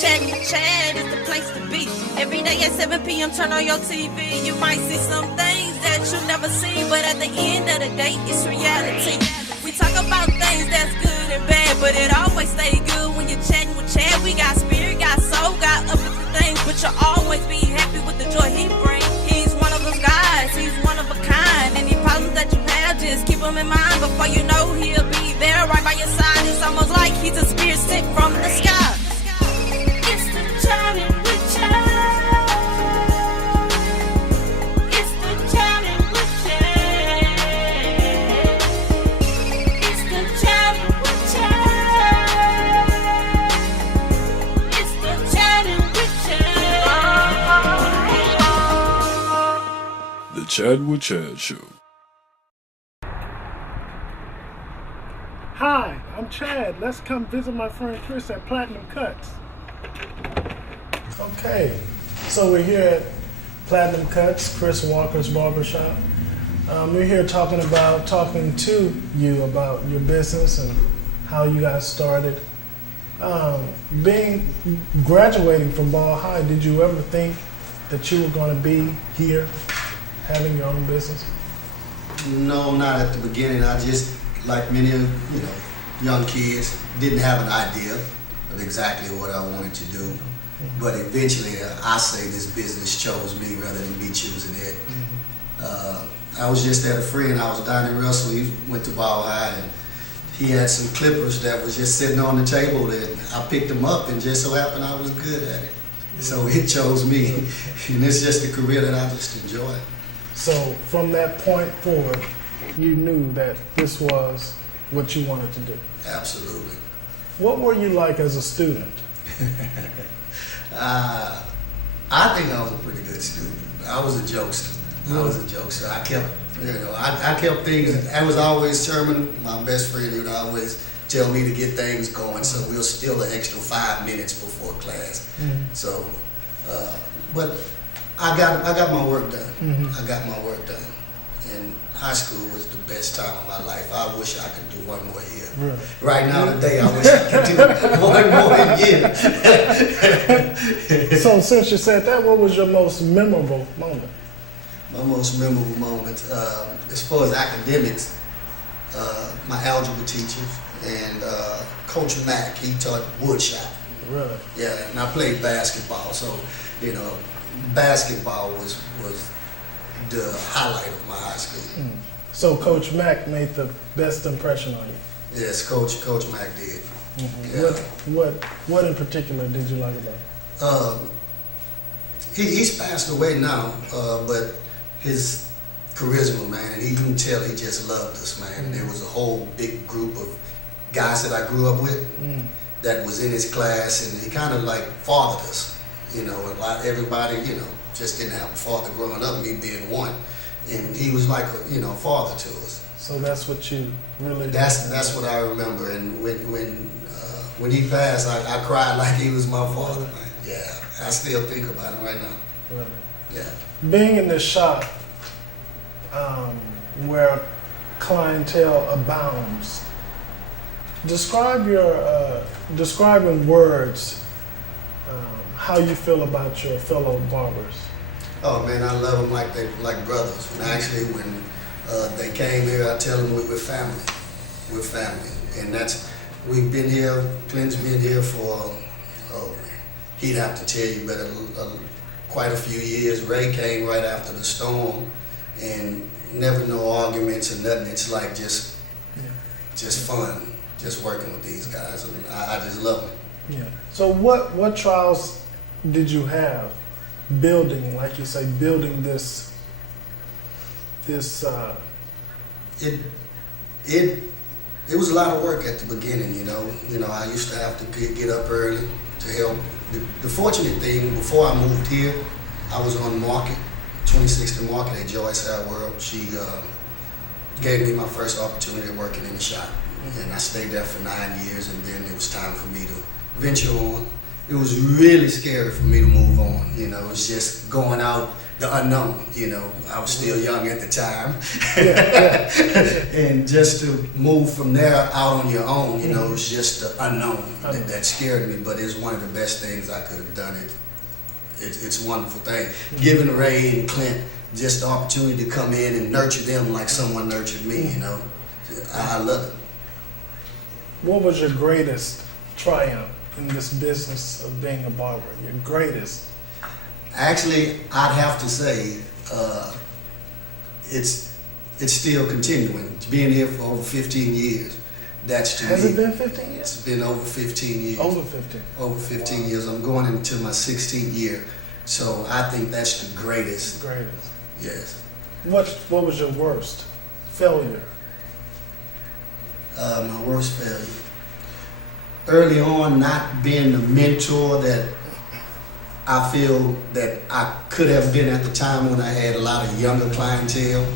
Chatting with Chad is the place to be. Every day at 7 p.m. turn on your TV. You might see some things that you never see, but at the end of the day, it's reality. We talk about things that's good and bad, but it always stay good when you're chatting with Chad. We got spirit, got soul, got uplifting things, but you'll always be happy with the joy he brings. He's one of those guys, he's one of a kind. Any problems that you have, just keep them in mind. Before you know, he'll be there right by your side. It's almost like he's a spirit sent from the sky. It's the chatting with Chad. It's the chatting with Chad. It's the chatting with Chad. It's the chatting with Chad. The Chad with Chad Show. Hi, I'm Chad. Let's come visit my friend Chris at Platinum Cuts. Okay, so we're here at Platinum Cuts, Chris Walker's barbershop. We're here talking to you about your business and how you got started. Graduating from Ball High, did you ever think that you were going to be here having your own business? No, not at the beginning. I just, like many of young kids, didn't have an idea of exactly what I wanted to do. But eventually, I say this business chose me rather than me choosing it. I was just at a friend. I was Donnie Russell. He went to Ball High, and he had some clippers that was just sitting on the table. That I picked them up, and just so happened I was good at it. So it chose me, and it's just a career that I just enjoy. So from that point forward, you knew that this was what you wanted to do. Absolutely. What were you like as a student? I think I was a pretty good student. I was a jokester. I kept, I kept things. I was always Sherman, my best friend. He would always tell me to get things going, so we'll steal an extra 5 minutes before class. So, but I got my work done. I got my work done. And high school was the best time of my life. I wish I could do one more year. Really? Right now today, I wish I could do one more year. So since you said that, what was your most memorable moment? My most memorable moment, as far as academics, my algebra teachers and Coach Mack, he taught woodshop. Really? Yeah, and I played basketball, so basketball was the highlight of my high school. So Coach Mack made the best impression on you? Yes, Coach Mack did. Yeah. What in particular did you like about him? He's passed away now, but his charisma, man, and you can tell he just loved us, man. And there was a whole big group of guys that I grew up with that was in his class, and he kind of like fathered us. Everybody, just didn't have a father growing up, me being one. And he was like a father to us. So that's what you really... That's what I remember. And when he passed, I cried like he was my father, man. Yeah, I still think about him right now. Really? Yeah. Being in this shop where clientele abounds, describe in words how you feel about your fellow barbers. Oh man, I love them like brothers. And actually, when they came here, I tell them we're family. We're family, and we've been here. Clint's been here for he'd have to tell you, but quite a few years. Ray came right after the storm, and never no arguments or nothing. It's like just fun, just working with these guys. And I just love them. Yeah. So what trials did you have building, like you say, building this? It was a lot of work at the beginning. I used to have to get up early to help. The fortunate thing, before I moved here, I was on Market, 26th and Market at Joyce Hair World. She gave me my first opportunity working in the shop, and I stayed there for 9 years, and then it was time for me to venture on. It was really scary for me to move on. It was just going out the unknown. You know, I was still young at the time, Yeah. and just to move from there out on your own, you know, it's just the unknown that scared me. But it's one of the best things I could have done. It's a wonderful thing. Giving Ray and Clint just the opportunity to come in and nurture them like someone nurtured me. You know, I love it. What was your greatest triumph in this business of being a barber? Your greatest? Actually, I'd have to say it's still continuing. Being here for over 15 years, that's to Has me. it been 15 years? It's been over 15 years. Over 15. Over 15 years. I'm going into my 16th year, so I think that's the greatest. Greatest. Yes. What was your worst failure? My worst failure. Early on, not being the mentor that I feel that I could have been at the time when I had a lot of younger clientele.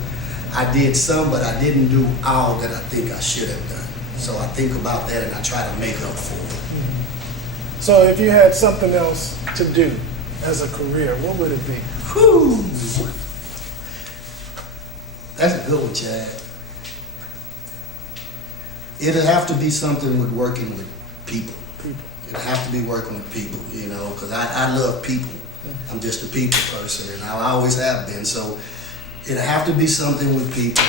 I did some, but I didn't do all that I think I should have done. So I think about that and I try to make up for it. So if you had something else to do as a career, what would it be? Whew. That's a good one, Chad. It'll have to be something with working with people. It'll have to be working with people, you know, because I love people. I'm just a people person, and I always have been. So it'll have to be something with people.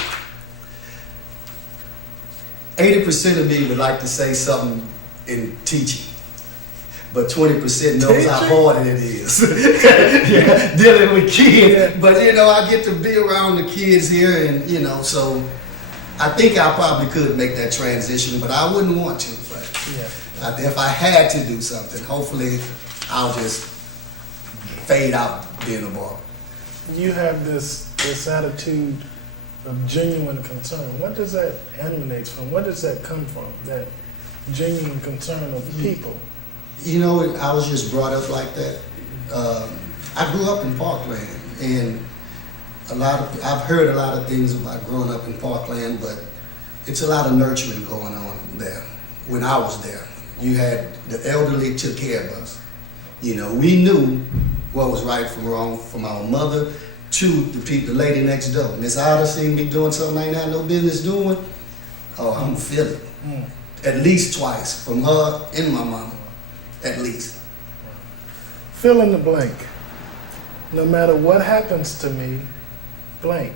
80% of me would like to say something in teaching, but 20% knows how hard it is. Yeah, dealing with kids. But you know, I get to be around the kids here, and you know, so I think I probably could make that transition, but I wouldn't want to. But if I had to do something, hopefully I'll just fade out being a barber. You have this attitude of genuine concern. What does that emanate from? What does that come from? That genuine concern of people? You know, I was just brought up like that. I grew up in Parkland, and I've heard a lot of things about growing up in Parkland, but it's a lot of nurturing going on there. When I was there, you had the elderly took care of us. You know, we knew what was right from wrong, from our mother to the lady next door. Miss Ida seen me doing something I ain't had no business doing. Oh, I'm gonna feel it. At least twice, from her and my mama, at least. Fill in the blank. No matter what happens to me, blank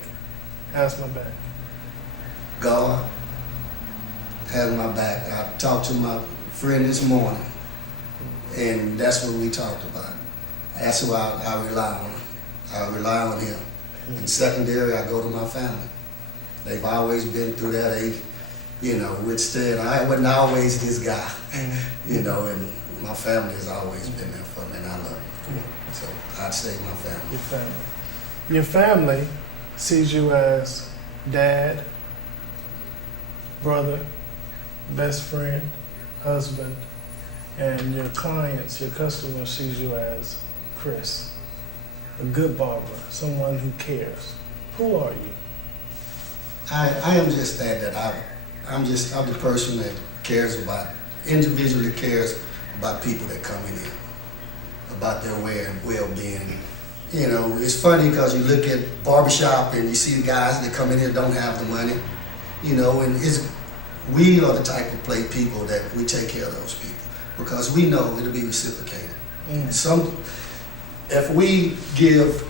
has my back. God has my back. I talked to my friend this morning, and that's what we talked about. That's who I rely on. I rely on him. In secondary, I go to my family. They've always been through that. They, you know, withstood. I wasn't always this guy, you know, and my family has always been there for me, and I love them. So I'd say my family. Your family. Your family sees you as dad, brother, best friend, husband, and your clients, your customers sees you as Chris, a good barber, someone who cares. Who are you? I am just that I'm the person that individually cares about people that come in here, about their well-being. You know, it's funny because you look at barbershop and you see the guys that come in here don't have the money, you know, and we are the type of people that we take care of those people because we know it'll be reciprocated. If we give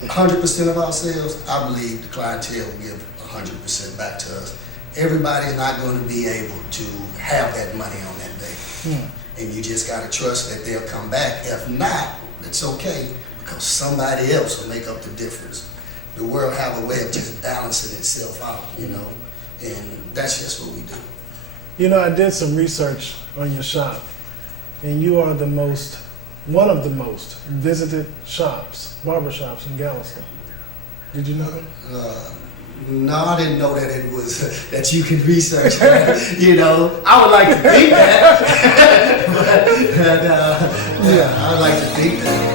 100% of ourselves, I believe the clientele will give 100% back to us. Everybody's not going to be able to have that money on that day. And you just got to trust that they'll come back. If not, it's okay because somebody else will make up the difference. The world have a way of just balancing itself out, you know, and that's just what we do. You know, I did some research on your shop, and you are one of the most visited barbershops in Galveston. Did you know that? No, I didn't know that it was that you can research that. You know, I would like to think that. I would like to think that.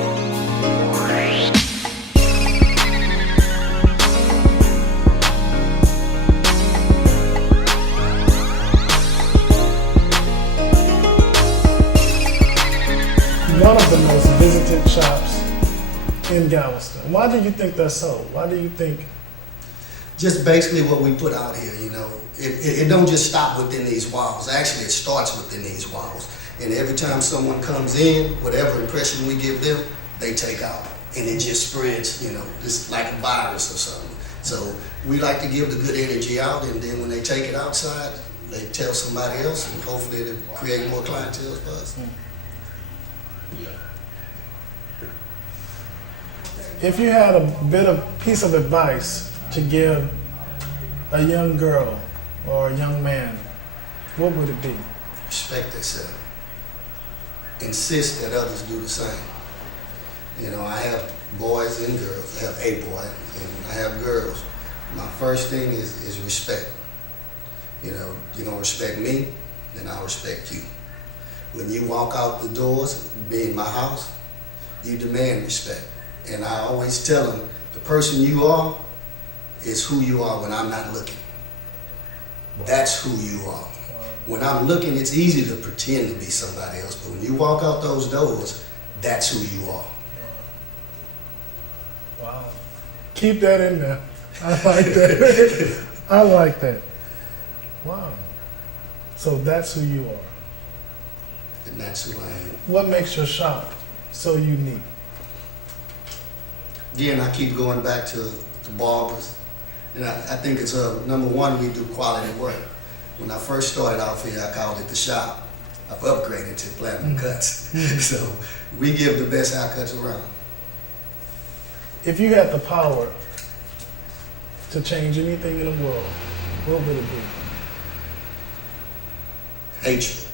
One of the most visited shops in Galveston. Why do you think that's so? Why do you think? Just basically what we put out here, you know. It don't just stop within these walls. Actually, it starts within these walls. And every time someone comes in, whatever impression we give them, they take out. And it just spreads, you know, just like a virus or something. So we like to give the good energy out, and then when they take it outside, they tell somebody else, and hopefully it'll create more clientele for us. If you had a piece of advice to give a young girl or a young man, what would it be? Respect yourself. Insist that others do the same. You know, I have boys and girls. I have a boy and I have girls. My first thing is respect. You know, you're gonna respect me, then I'll respect you. When you walk out the doors, be in my house, you demand respect. And I always tell them, the person you are is who you are when I'm not looking. That's who you are. When I'm looking, it's easy to pretend to be somebody else, but when you walk out those doors, that's who you are. Wow. Keep that in there. I like that. I like that. Wow. So that's who you are. And that's who I am. What makes your shop so unique? Again, I keep going back to the barbers. And I think it's number one, we do quality work. When I first started off here, I called it the shop. I've upgraded to Platinum Cuts. So we give the best haircuts around. If you had the power to change anything in the world, what would it be? Hatred.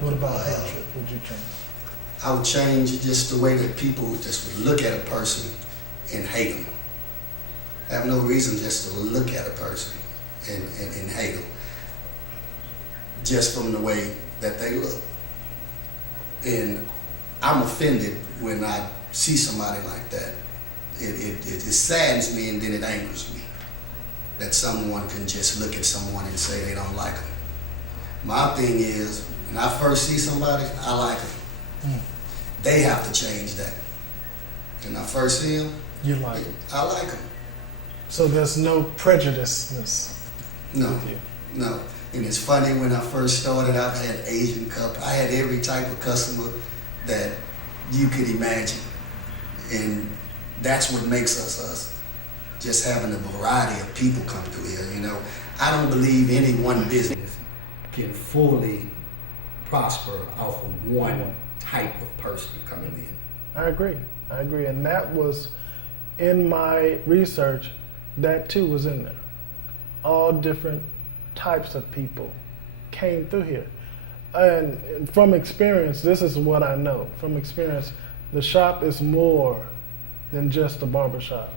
What about hatred would you change? I would change just the way that people just would look at a person and hate them. I have no reason just to look at a person and hate them, just from the way that they look. And I'm offended when I see somebody like that. It saddens me and then it angers me that someone can just look at someone and say they don't like them. My thing is, when I first see somebody, I like them. They have to change that. When I first see them, You like it. I like them. So there's no prejudiceness No, with you. no. And it's funny, when I first started out, I had Asian couple. I had every type of customer that you could imagine. And that's what makes us us. Just having a variety of people come through here, you know. I don't believe any one business can fully prosper off of one type of person coming in. I agree. And that was in my research, that too was in there. All different types of people came through here. And from experience, this is what I know. From experience, the shop is more than just a barber shop.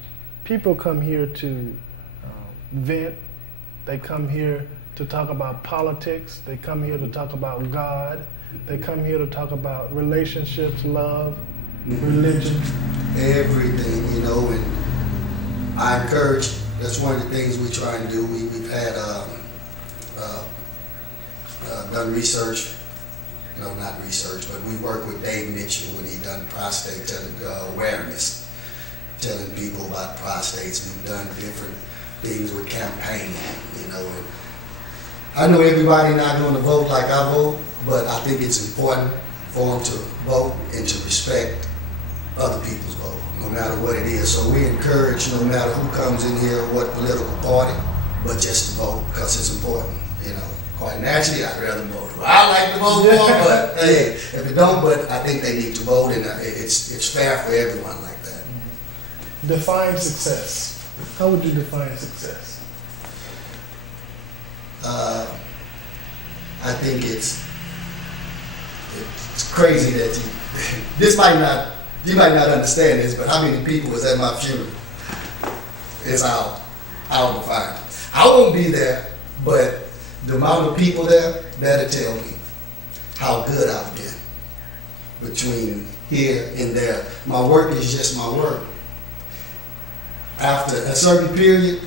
People come here to vent. They come here to talk about politics. They come here to talk about God. They come here to talk about relationships, love, religion. Everything, you know, and I encourage, that's one of the things we try and do. We've had done research, no, not research, but we work with Dave Mitchell when he done prostate awareness, telling people about prostates. We've done different things with campaigning, you know. And I know everybody not going to vote like I vote, but I think it's important for them to vote and to respect other people's vote, no matter what it is. So we encourage, no matter who comes in here, what political party, but just to vote, because it's important, you know. Quite naturally, I'd rather vote who I like to vote for, but hey, if it don't, but I think they need to vote, and it's fair for everyone like that. Define success. How would you define success? I think it's crazy that you might not understand this, but how many people was at my funeral? It's I'll define it. I won't be there, but the amount of people there, that'll tell me how good I've been between here and there. My work is just my work. After a certain period,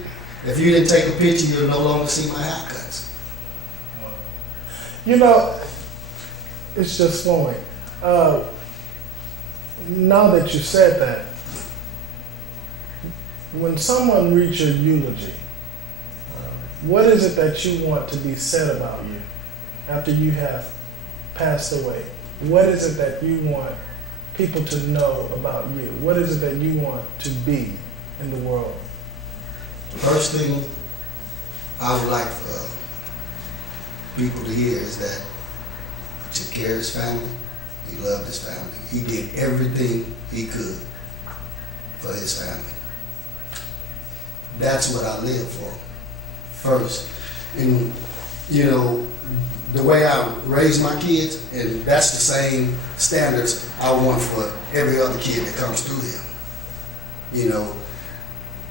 if you didn't take a picture, you'll no longer see my haircuts. You know, it's just flowing. now that you said that, when someone reads your eulogy, what is it that you want to be said about you after you have passed away? What is it that you want people to know about you? What is it that you want to be in the world? First thing I would like for people to hear is that he took care of his family. He loved his family. He did everything he could for his family. That's what I live for first. And, you know, the way I raise my kids, and that's the same standards I want for every other kid that comes through here. You know,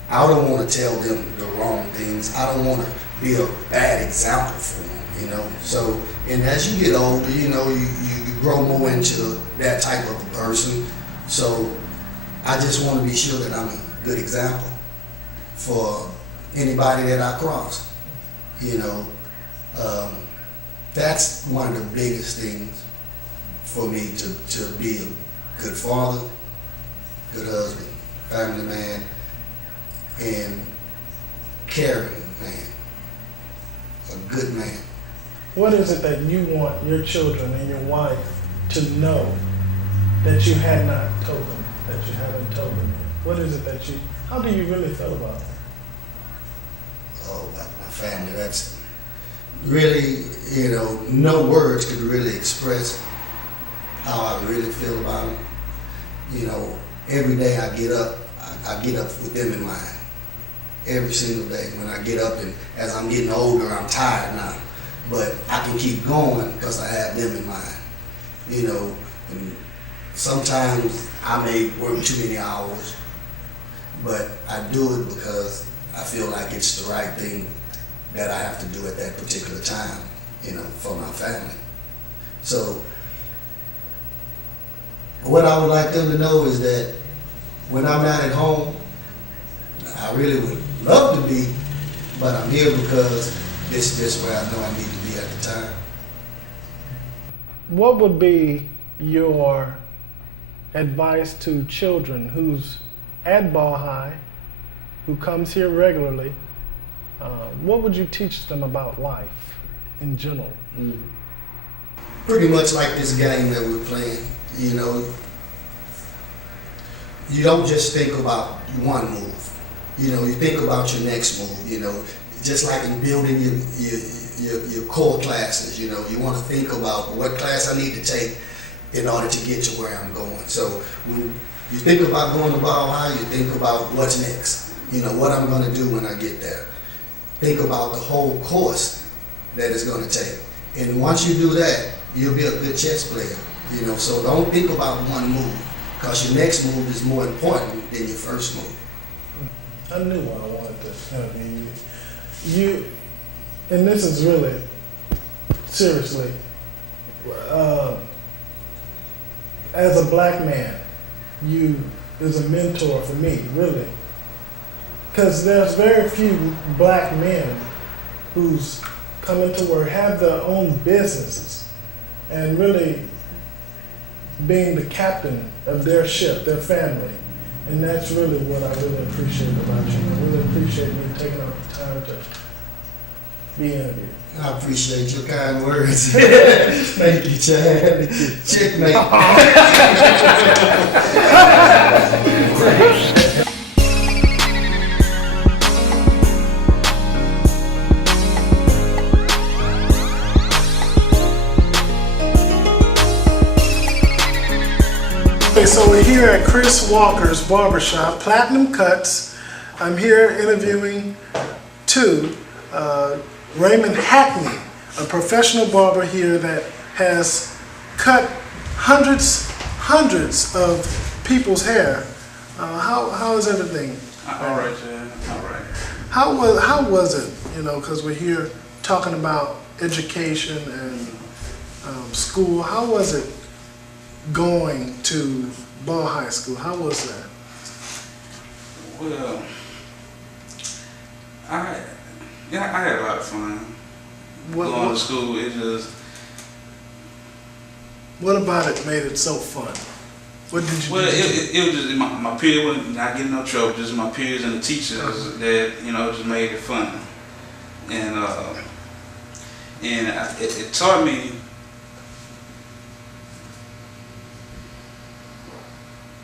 I don't want to tell them the wrong things. I don't want to be a bad example for them, you know. So, and as you get older, you know, you grow more into that type of a person. So I just want to be sure that I'm a good example for anybody that I cross, you know. That's one of the biggest things for me, to be a good father, good husband, family man, and caring man, a good man. What is it that you want your children and your wife to know that you had not told them, that you haven't told them? What is it that how do you really feel about that? Oh, about my family, that's really, you know, no words could really express how I really feel about them. You know, every day I get up with them in mind. Every single day when I get up, and as I'm getting older, I'm tired now. But I can keep going because I have them in mind. You know, and sometimes I may work too many hours, but I do it because I feel like it's the right thing that I have to do at that particular time, you know, for my family. So what I would like them to know is that when I'm not at home, I really would love to be, but I'm here because this is just where I know I need to be at the time. What would be your advice to children who's at Ball High, who comes here regularly? What would you teach them about life in general? Pretty much like this game that we're playing, you know. You don't just think about one move. You know, you think about your next move, you know. Just like in building your core classes, you know, you want to think about what class I need to take in order to get to where I'm going. So when you think about going to Ball High, you think about what's next. You know, what I'm going to do when I get there. Think about the whole course that it's going to take. And once you do that, you'll be a good chess player. You know, so don't think about one move, because your next move is more important than your first move. I knew what I wanted to interview you. And this is really, seriously, as a black man, you is a mentor for me, really. Because there's very few black men who's come into work, have their own businesses, and really being the captain of their ship, their family. And that's really what I really appreciate about you. I really appreciate you taking out the time to be interviewed. I appreciate your kind words. Thank you, Chad. Checkmate. Okay, so we're here at Chris Walker's Barbershop, Platinum Cuts. I'm here interviewing Raymond Hackney, a professional barber here that has cut hundreds of people's hair. How is everything? All right, Jan. All right. How was it? You know, because we're here talking about education and school. How was it going to Ball High School? How was that? Well, I had a lot of fun going to school. It just... What about it made it so fun? What did you Well, do? it was just my peers was not getting no trouble. Just my peers and the teachers that just made it fun, and it taught me.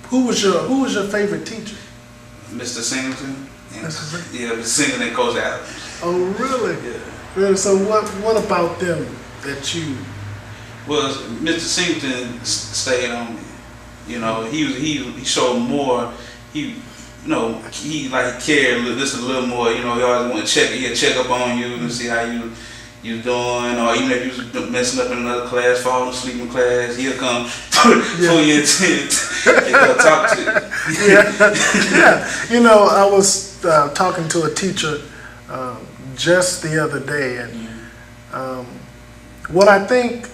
Who was your favorite teacher? Mr. Singleton. And, Mr. Singleton? yeah, Mr. Singleton and Coach Adams. Oh, really? Yeah. Really? So what about them that you? Well, Mr. Singleton stayed on me. He showed more. He cared just a little more. He always want to check up on you and see how you doing, or even if you was messing up in another class, falling asleep in class, he'll come pull you into and talk to you. Yeah. I was talking to a teacher just the other day, and what I think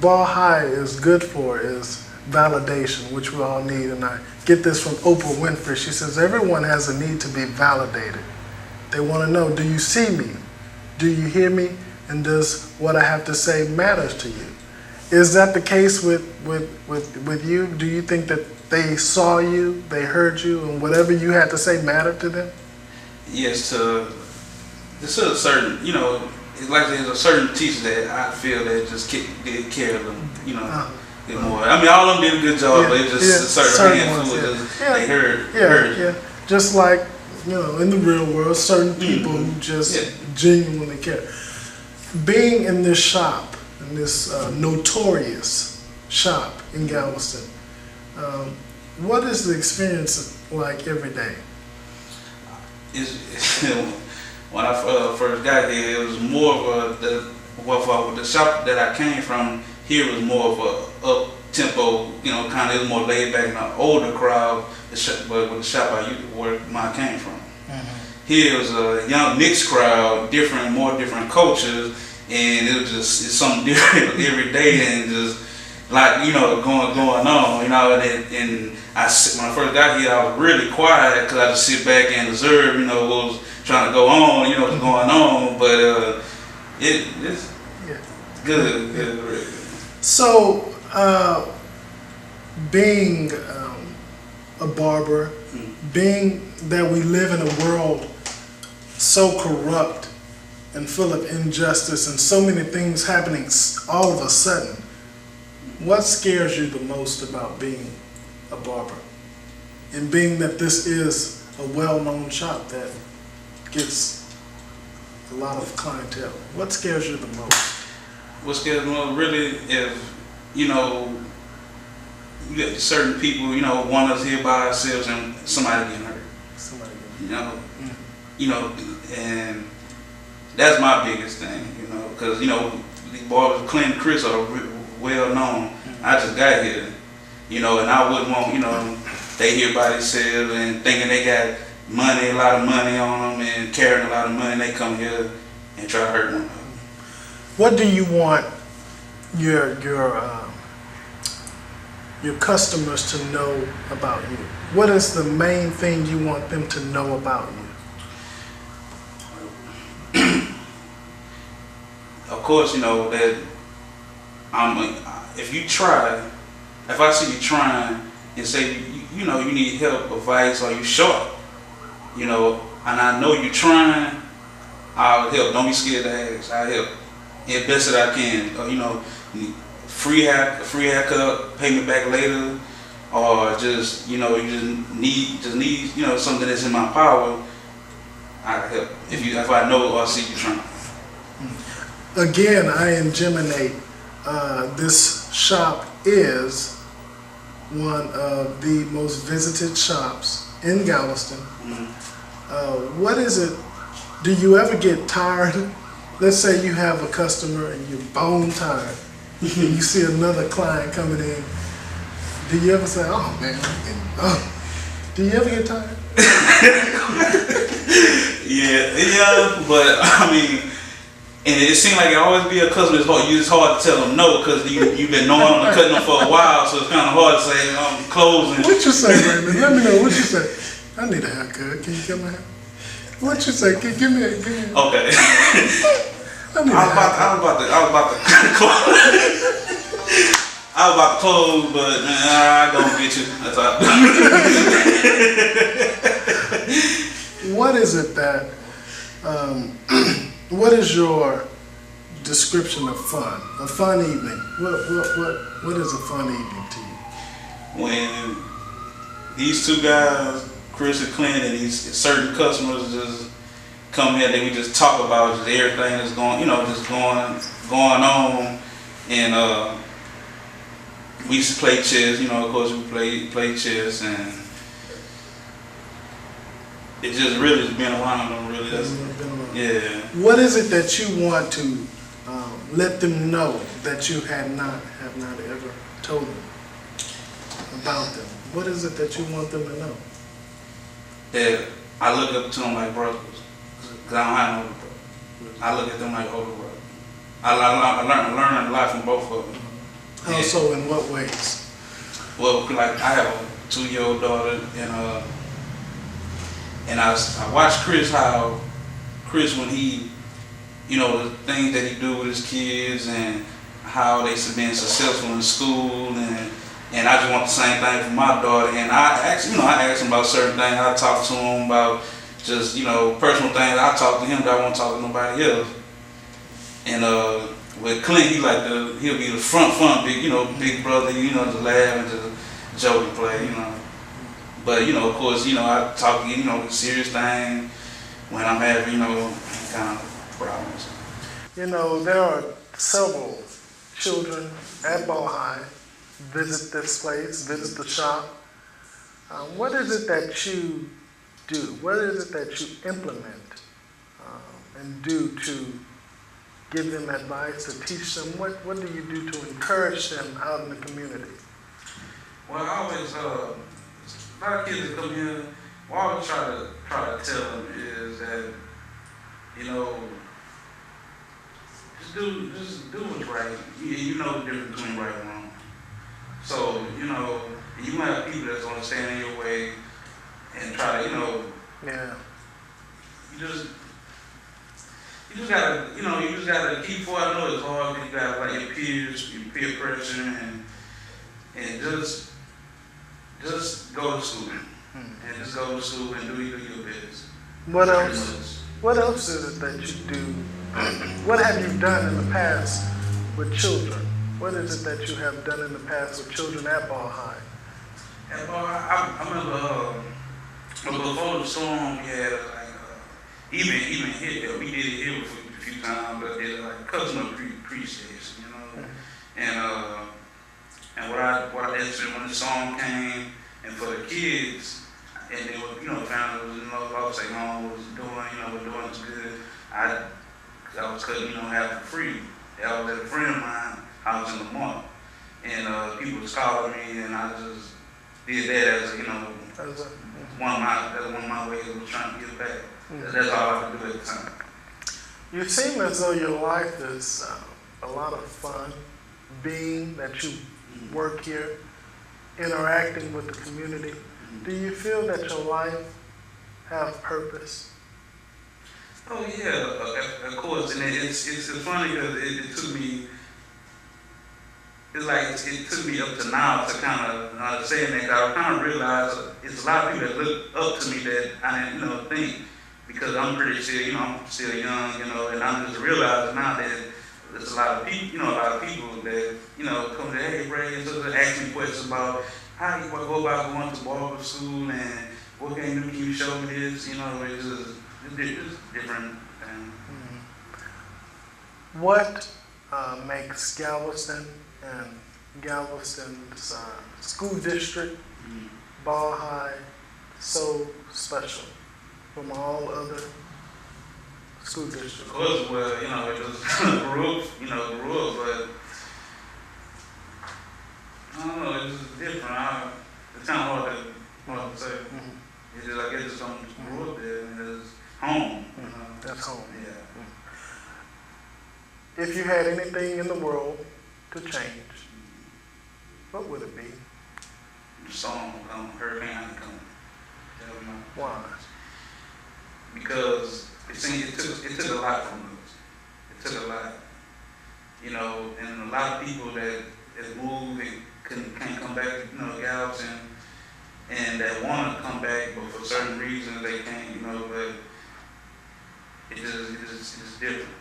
Ball High is good for is validation, which we all need. And I get this from Oprah Winfrey. She says everyone has a need to be validated. They want to know, do you see me? Do you hear me? And does what I have to say matters to you? Is that the case with you? Do you think that they saw you, they heard you, and whatever you had to say mattered to them? Yes, there's a certain, it's like there's a certain teacher that I feel that just did care of them, more. I mean, all of them did a good job, but it's just a certain handful they heard you. Just like, in the real world, certain people who just genuinely care. Being in this shop, in this notorious shop in Galveston, what is the experience like every day? When I first got here, it was more of the shop that I came from. Here was more of a up tempo, kind of more laid back and an older crowd. But with the shop I used to work, where I came from. Here was a young mixed crowd, more different cultures, and it was it's something different every day, and just like going on, and when I first got here, I was really quiet because I just sit back and observe, what was trying to go on, what's going on, but it's good, really good. So, being a barber, being that we live in a world so corrupt and full of injustice and so many things happening all of a sudden, what scares you the most about being a barber? And being that this is a well-known shop that gets a lot of clientele, what scares you the most? What scares me most really is, you get certain people, want us here by ourselves and somebody getting hurt. And that's my biggest thing, because, these barbers, Clint and Chris, are well known. I just got here, and I wouldn't want, they here by themselves and thinking they got money, a lot of money on them and carrying a lot of money, and they come here and try to hurt one another. What do you want your customers to know about you? What is the main thing you want them to know about you? Of course, that if I see you trying and say, you need help, advice, or you short, and I know you trying, I'll help. Don't be scared to ask. I'll help. And best that I can. Free haircut, pay me back later, or just you need something that's in my power. I'll help if I know or see you trying. Again, I am Geminate. This shop is one of the most visited shops in Galveston. What is it? Do you ever get tired? Let's say you have a customer and you're bone tired, and you see another client coming in. Do you ever say, "Oh man," do you ever get tired? Yeah, but I mean, and it seems like it always be a customer. It's hard to tell them no because you've been knowing them and cutting them for a while, so it's kind of hard to say I'm closing. What you say, Raymond? Let me know what you say. I need a haircut. Can you get my hair? What you say? Give me. Okay. I was about to close. I was about to close, but man, I don't get you. That's all. What is it that, what is your description of fun? A fun evening. What is a fun evening to you? When these two guys, Chris and Clint, and these certain customers just come here, then we just talk about just everything that's going, just going on, and we used to play chess. Of course, we play chess, and it just really has been around them. Really, yeah. What is it that you want to let them know that you have not ever told them about them? What is it that you want them to know? That I look up to them like brothers, because I don't have no older brother. I look at them like older brothers. I learned a lot from both of them. How so? In what ways? Well, like I have a 2-year-old daughter, and I watched Chris, when he, the things that he do with his kids and how they've been successful in school, and I just want the same thing for my daughter. And I asked him about certain things. I talk to him about just, personal things. I talk to him that I won't talk to nobody else. And with Clint, he'll be the front big brother, to laugh and just joke and play, But, of course, I talk to the serious thing when I'm having, kind of problems. There are several children at Ball High visit this place, visit the shop. What is it that you do? What is it that you implement and do to give them advice, to teach them? What do you do to encourage them out in the community? Well, I always, a lot of kids that come here, what I always try to tell them is that, just do what's right. You know the difference between right and wrong. So, you might have people that's gonna stand in your way and try to, Yeah. You just gotta keep forward. I know it's hard, but you gotta like your peers, your peer pressure, and just go to school. And just go to school and do your best. What else? What else is it that you do? What have you done in the past with children? What is it that you have done in the past with children at Ball High? At Ball High, I remember before the storm, we had even here, we did it here a few times, but did like customer appreciation, and what I did when the storm came, and for the kids, and they were, found it was, say home was doing, we're doing this good. I was cutting, half for free. I was at a friend of mine, I was in the month, and people was calling me, and I just did that as one of my ways of trying to give back. That's all I could do at the time. You seem as though your life is a lot of fun, being that you work here, interacting with the community. Do you feel that your life have purpose? Oh yeah, of course, and it's funny because it took me. It's like it took me up to now to kind of saying that. I kind of realized it's a lot of people that look up to me that I didn't think, because I'm pretty still I'm still young, and I'm just realizing now that there's a lot of people, that come to, hey Ray, and so ask me questions about how you go about going to barber school and what can you do? Can you show me this? It's different things. What makes Galveston and Galveston's school district, Ball High, so special from all other school districts? Of course, well, it just grew up, but I don't know, it's just different. It's kind of hard to say. It's just, I guess it's something that grew up there, and it's home. That's home. Yeah. If you had anything in the world to change, what would it be? The song, Hurricane Coming. Why? Because it took a lot from us. It took a lot. And a lot of people that that moved and can't come back, Galveston, and that want to come back, but for certain reasons they can't, but it's different.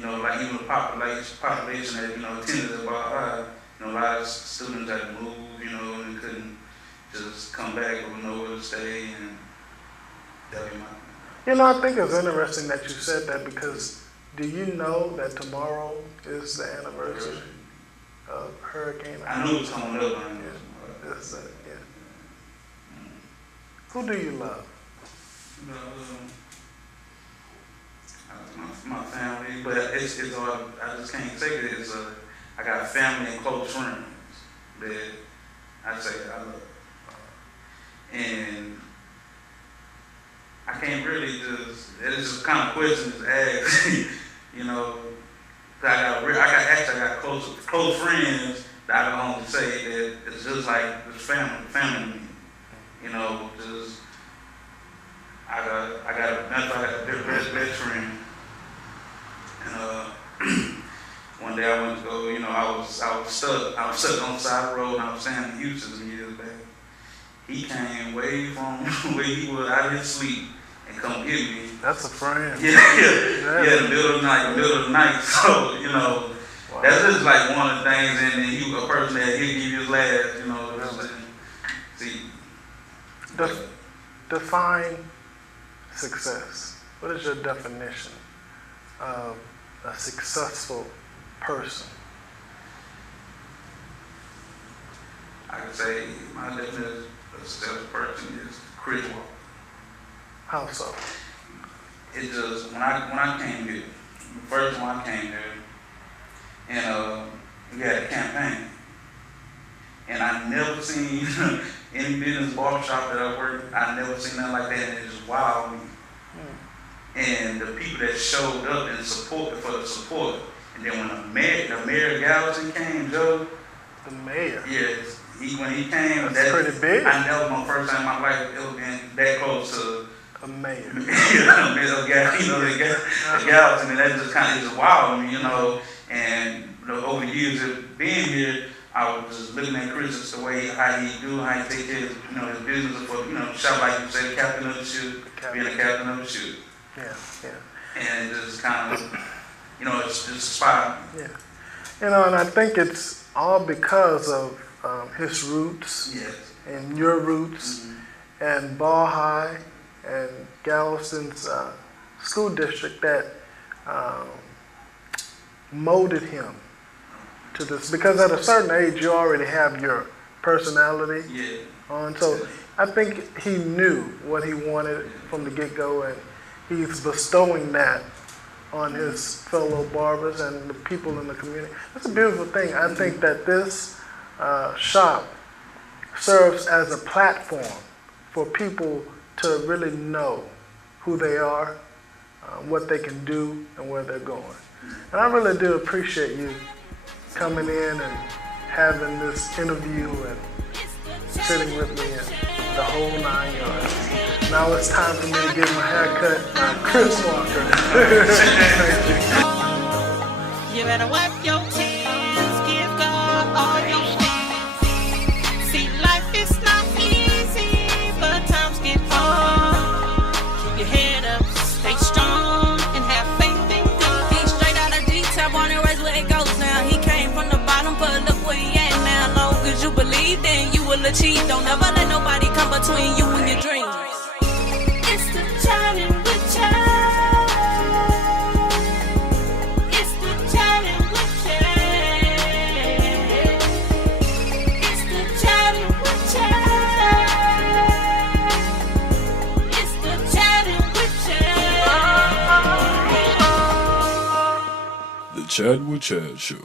Like even the population that, attended about high, a lot of students had to move, and couldn't just come back or nowhere to stay, and that be my. I think it's interesting that you said that, because do you know that tomorrow is the anniversary of Hurricane? I knew it was coming up. Who do you love? My family, but it's hard. I just can't say it. I got family and close friends that I say I love, and I can't really just. It's just kind of question to ask, I got close friends that I can only say that it's just like it's family to me. Just I got a best friend. And one day I went to go, I was stuck on the side of the road, and I was saying to Houston some years back. He came way from where he was out of his sleep and come get me. That's a friend. Yeah, in the middle of the night. So, wow. That's just like one of the things, and then you a person that he'll give you his last, see. Define success. What is your definition of a successful person? I could say my definition of a successful person is Chris Walker. How so? It just when I came here, the first one I came here, and we had a campaign, and I never seen any business barbershop that I worked. I never seen nothing like that, and it just wowed me. And the people that showed up and supported for the support, and then when the mayor of Galveston came, Joe. The mayor. Yes, when he came, that's pretty big. That was my first time in my life ever been that close to a mayor. The Galveston, and that just kind of wowed me, And over the years of being here, I was just looking at Chris the way how he take care of his business for shop, like you said, captain of the ship, being a captain of the ship. Yeah. And just kind of, it's just inspiring. Yeah. And I think it's all because of his roots. Yes. And your roots, and Ball High and Galveston's school district that molded him to this. Because at a certain age, you already have your personality on. So I think he knew what he wanted from the get-go, and he's bestowing that on his fellow barbers and the people in the community. That's a beautiful thing. I think that this shop serves as a platform for people to really know who they are, what they can do, and where they're going. And I really do appreciate you coming in and having this interview and sitting with me and the whole 9 yards. Now it's time for me to get my hair cut by Chris Walker. You better wipe your tears, give God all your things. See, life is not easy, but times get hard. Keep your head up, stay strong, and have faith in God. He's straight out of G-Top, on the race where it goes now. He came from the bottom, but look where he at now. Long as you believe, then you will achieve. Don't ever let nobody come between you and your dreams. It's the challenge with child. It's the challenge with child. It's the challenge with child. It's the challenge with child. The Chad with Chad Show.